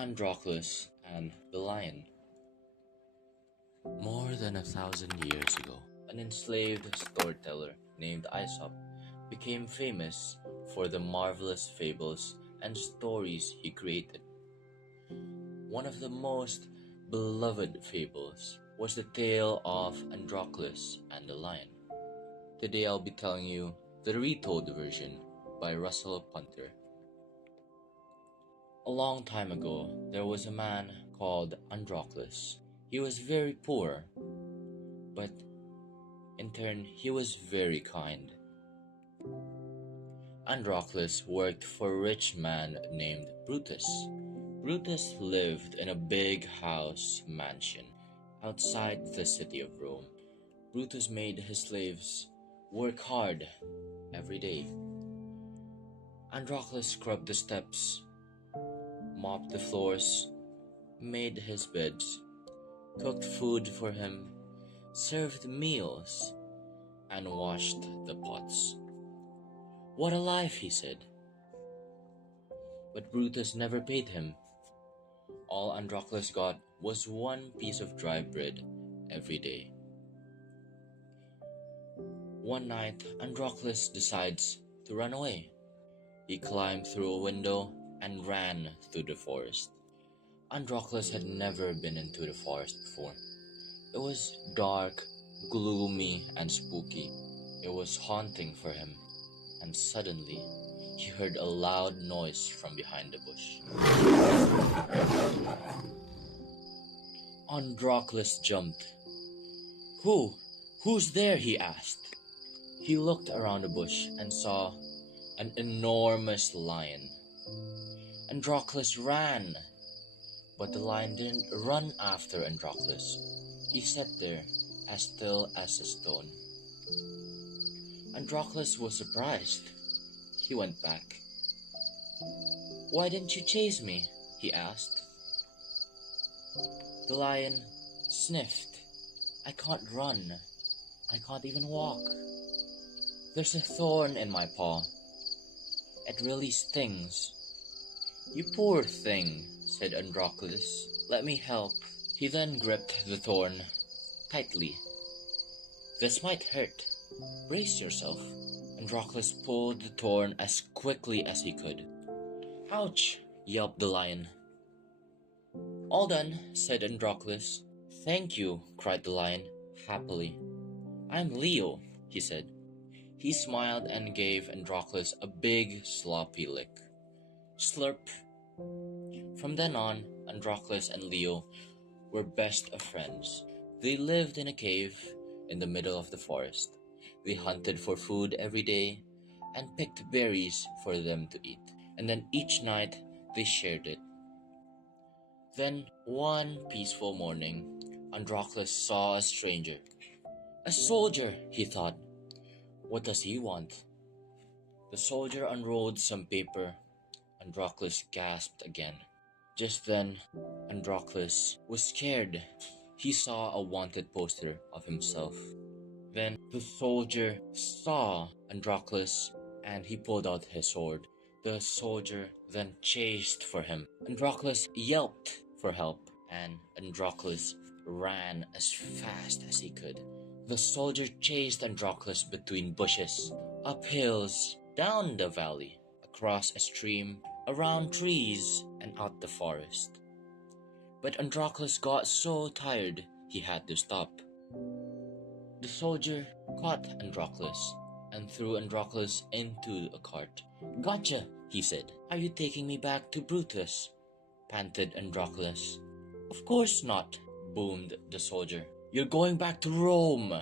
Androcles and the Lion. More than 1,000 years ago, an enslaved storyteller named Aesop became famous for the marvelous fables and stories he created. One of the most beloved fables was the tale of Androcles and the Lion. Today I'll be telling you the retold version by Russell Punter. A long time ago, there was a man called Androcles. He was very poor, but in turn, he was very kind. Androcles worked for a rich man named Brutus. Brutus lived in a big house mansion outside the city of Rome. Brutus made his slaves work hard every day. Androcles scrubbed the steps, mopped the floors, made his beds, cooked food for him, served meals, and washed the pots. "What a life," he said. But Brutus never paid him. All Androcles got was one piece of dry bread every day. One night, Androcles decides to run away. He climbed through a window and ran through the forest. Androcles had never been into the forest before. It was dark, gloomy, and spooky. It was haunting for him, and suddenly he heard a loud noise from behind the bush. Androcles jumped. Who's there?" he asked. He looked around the bush and saw an enormous lion. Androcles ran, but the lion didn't run after Androcles. He sat there as still as a stone. Androcles was surprised. He went back. "Why didn't you chase me?" he asked. The lion sniffed. "I can't run. I can't even walk. There's a thorn in my paw. It really stings." "You poor thing," said Androcles. "Let me help." He then gripped the thorn tightly. "This might hurt. Brace yourself." Androcles pulled the thorn as quickly as he could. "Ouch!" yelped the lion. "All done," said Androcles. "Thank you," cried the lion happily. "I'm Leo," he said. He smiled and gave Androcles a big sloppy lick. Slurp. From then on, Androcles and Leo were best of friends. They lived in a cave in the middle of the forest. They hunted for food every day and picked berries for them to eat. And then each night they shared it. Then one peaceful morning, Androcles saw a stranger. "A soldier," he thought. "What does he want?" The soldier unrolled some paper. Androcles gasped again. Just then, Androcles was scared. He saw a wanted poster of himself. Then the soldier saw Androcles and he pulled out his sword. The soldier then chased for him. Androcles yelped for help and Androcles ran as fast as he could. The soldier chased Androcles between bushes, up hills, down the valley, across a stream, around trees, and out the forest. But Androcles got so tired he had to stop. The soldier caught Androcles and threw Androcles into a cart. "Gotcha," he said. "Are you taking me back to Brutus?" panted Androcles. "Of course not," boomed the soldier. "You're going back to Rome."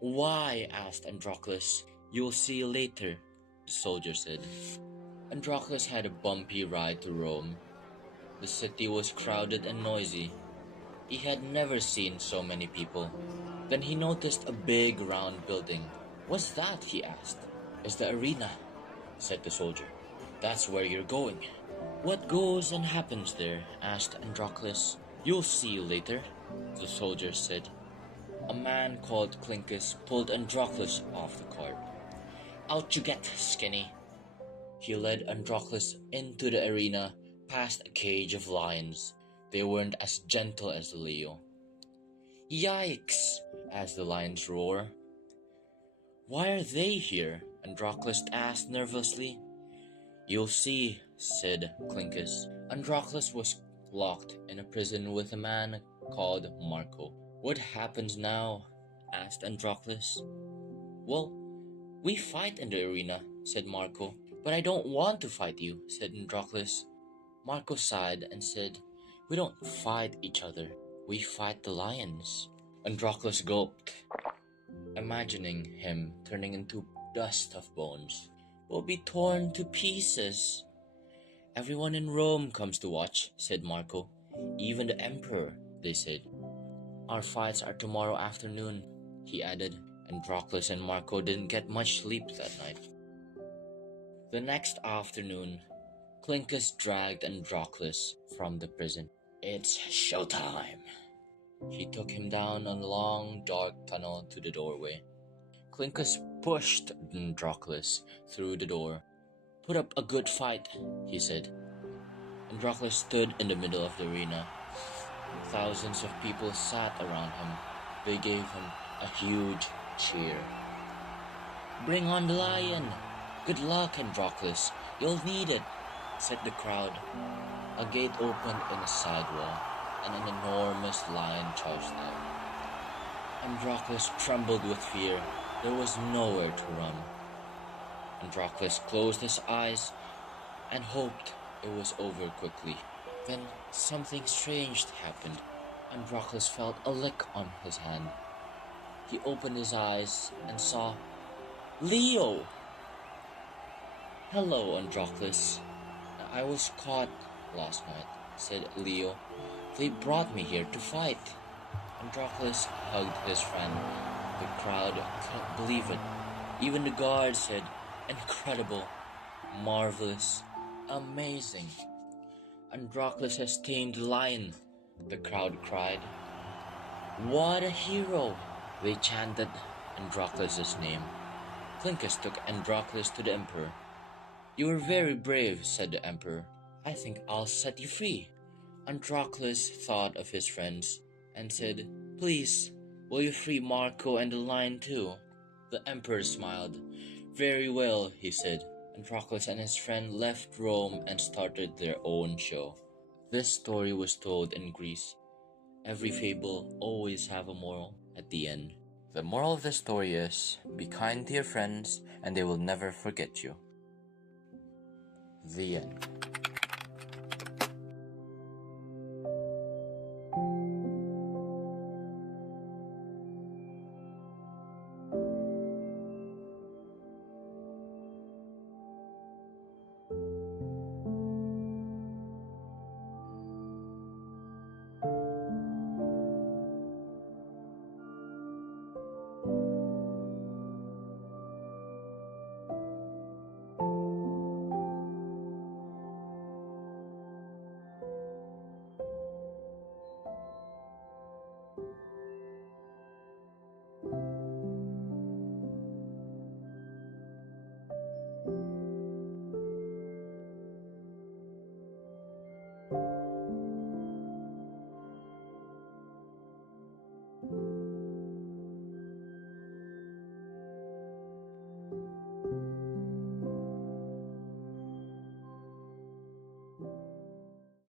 "Why?" asked Androcles. "You'll see later," the soldier said. Androcles had a bumpy ride to Rome. The city was crowded and noisy. He had never seen so many people. Then he noticed a big round building. "What's that?" he asked. "It's the arena," said the soldier. "That's where you're going." "What goes and happens there?" asked Androcles. "You'll see later," the soldier said. A man called Clincus pulled Androcles off the cart. "Out you get, skinny." He led Androcles into the arena, past a cage of lions. They weren't as gentle as Leo. Yikes! As the lions roar. Why are they here? Androcles asked nervously. You'll see, said Clinkus. Androcles was locked in a prison with a man called Marco. What happens now? Asked Androcles. Well, we fight in the arena, said Marco. But I don't want to fight you, said Androcles. Marco sighed and said, we don't fight each other. We fight the lions. Androcles gulped, imagining him turning into dust of bones. We'll be torn to pieces. Everyone in Rome comes to watch, said Marco. Even the emperor, they said. Our fights are tomorrow afternoon, he added. Androcles and Marco didn't get much sleep that night. The next afternoon, Clinkus dragged Androcles from the prison. It's showtime. He took him down a long, dark tunnel to the doorway. Clinkus pushed Androcles through the door. Put up a good fight, he said. Androcles stood in the middle of the arena. Thousands of people sat around him. They gave him a huge cheer. Bring on the lion! Good luck, Androcles. You'll need it, said the crowd. A gate opened in a side wall, and an enormous lion charged out. Androcles trembled with fear. There was nowhere to run. Androcles closed his eyes and hoped it was over quickly. Then something strange happened. Androcles felt a lick on his hand. He opened his eyes and saw Leo! Hello, Androcles. I was caught last night, said Leo. They brought me here to fight. Androcles hugged his friend. The crowd couldn't believe it. Even the guards said, incredible, marvelous, amazing. Androcles has tamed the lion, the crowd cried. What a hero! They chanted Androcles' name. Clinkus took Androcles to the emperor. You were very brave, said the emperor. I think I'll set you free. Androcles thought of his friends and said, please, will you free Marco and the lion too? The emperor smiled. Very well, he said. Androcles and his friend left Rome and started their own show. This story was told in Greece. Every fable always have a moral at the end. The moral of the story is, be kind to your friends and they will never forget you. The end.